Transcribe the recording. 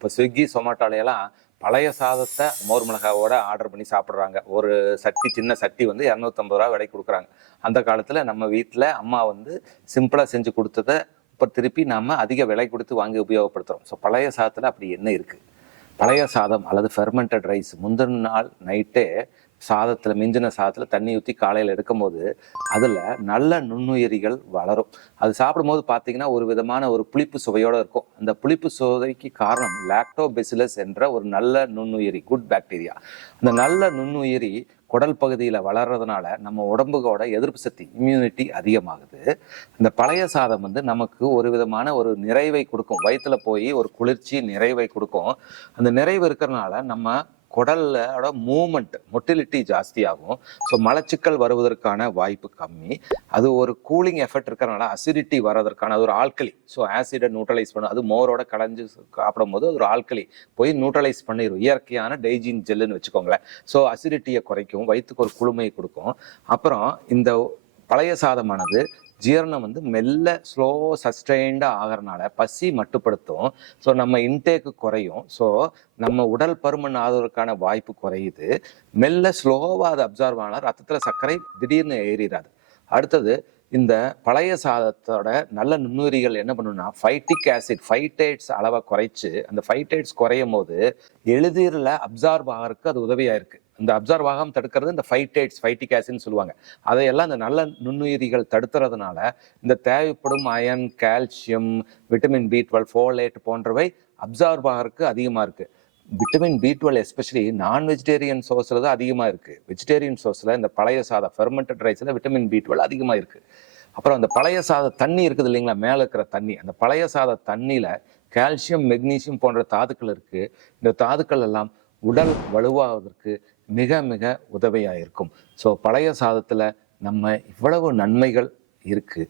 இப்போ ஸ்விக்கி சொமேட்டோலையெல்லாம் பழைய சாதத்தை மோர் மிளகாவோட ஆர்டர் பண்ணி சாப்பிட்றாங்க. ஒரு சட்டி, சின்ன சட்டி வந்து 250 ரூபா விலைக்கு கொடுக்குறாங்க. அந்த காலத்தில் நம்ம வீட்டில் அம்மா வந்து சிம்பிளாக செஞ்சு கொடுத்ததை இப்போ திருப்பி நாம் அதிக விலை கொடுத்து வாங்கி உபயோகப்படுத்துகிறோம். ஸோ பழைய சாதத்தில் அப்படி என்ன இருக்குது? பழைய சாதம் அல்லது ஃபெர்மெண்டட் ரைஸ் முந்தின நாள் நைட்டே சாதத்தில், மிஞ்சின சாதத்தில் தண்ணி ஊற்றி காலையில் எடுக்கும்போது அதில் நல்ல நுண்ணுயிரிகள் வளரும். அது சாப்பிடும்போது பார்த்தீங்கன்னா ஒரு விதமான ஒரு புளிப்பு சுவையோடு இருக்கும். அந்த புளிப்பு சுவைக்கு காரணம் லாக்டோபெசிலஸ் என்ற ஒரு நல்ல நுண்ணுயிரி, குட் பாக்டீரியா. அந்த நல்ல நுண்ணுயிரி குடல் பகுதியில் வளர்றதுனால நம்ம உடம்புகோட எதிர்ப்பு சக்தி, இம்யூனிட்டி அதிகமாகுது. இந்த பழைய சாதம் வந்து நமக்கு ஒரு விதமான ஒரு நிறைவை கொடுக்கும். வயிற்றுல போய் ஒரு குளிர்ச்சி, நிறைவை கொடுக்கும். அந்த நிறைவு இருக்கிறதுனால நம்ம குடலோட மூமெண்ட், மொட்டிலிட்டி ஜாஸ்தியாகும். ஸோ மலச்சிக்கல் வருவதற்கான வாய்ப்பு கம்மி. அது ஒரு கூலிங் எஃபெக்ட் இருக்கிறனால அசிடிட்டி வர்றதற்கான அது ஒரு ஆல்கலி. ஸோ ஆசிடை நியூட்ரலைஸ் பண்ணும். அது மோரோட கலஞ்சு சாப்பிடும் போது அது ஒரு ஆல்கலி போய் நியூட்ரலைஸ் பண்ணிடும். இயற்கையான டைஜின் ஜெல்லுன்னு வச்சுக்கோங்களேன். ஸோ அசிடிட்டியை குறைக்கும், வயிற்றுக்கு ஒரு குளுமையை கொடுக்கும். அப்புறம் இந்த பழைய சாதமானது ஜீரணம் வந்து மெல்ல ஸ்லோ சஸ்டெயின்டாக ஆகிறனால பசி மட்டுப்படுத்தும். ஸோ நம்ம இன்டேக்கு குறையும். ஸோ நம்ம உடல் பருமன் ஆகுவதற்கான வாய்ப்பு குறையுது. மெல்ல ஸ்லோவாக அது அப்சார்வ் ஆனால் ரத்தத்தில் சர்க்கரை திடீர்னு ஏறிடாது. அடுத்தது இந்த பழைய சாதத்தோட நல்ல நுண்ணுயிரிகள் என்ன பண்ணுன்னா ஃபைட்டிக் ஆசிட், ஃபைட்டேட்ஸ் அளவை குறைச்சு, அந்த ஃபைட்டேட்ஸ் குறையும் போது எளிதில் அப்சார்வ் ஆகிறதுக்கு அது உதவியாக இருக்குது. இந்த அப்சார்வ் ஆகாமல் தடுக்கிறது இந்த ஃபைட்டேட்ஸ், ஃபைட்டிக் ஆசிட்னு சொல்லுவாங்க. அதையெல்லாம் இந்த நல்ல நுண்ணுயிரிகள் தடுத்துறதுனால இந்த தேவைப்படும் iron, calcium, vitamin B12, folate போன்றவை அப்சார்வ் ஆகிறதுக்கு அதிகமாக இருக்குது. Vitamin B12 especially non vegetarian சோர்ஸில் தான் அதிகமாக இருக்குது. வெஜிடேரியன் சோர்ஸில் இந்த பழைய சாதம், ஃபெர்மெண்டட் ரைஸில் விட்டமின் B12 அதிகமாக இருக்குது. அப்புறம் அந்த பழைய சாத தண்ணி இருக்குது இல்லைங்களா, மேலே இருக்கிற தண்ணி, அந்த பழைய சாத தண்ணியில் கால்சியம், மெக்னீசியம் போன்ற தாதுக்கள் இருக்குது. இந்த தாதுக்கள் எல்லாம் உடல் வலுவாவதற்கு மிக மிக உதவியாக இருக்கும். ஸோ பழைய சாதத்தில் நம்ம இவ்வளவு நன்மைகள் இருக்குது.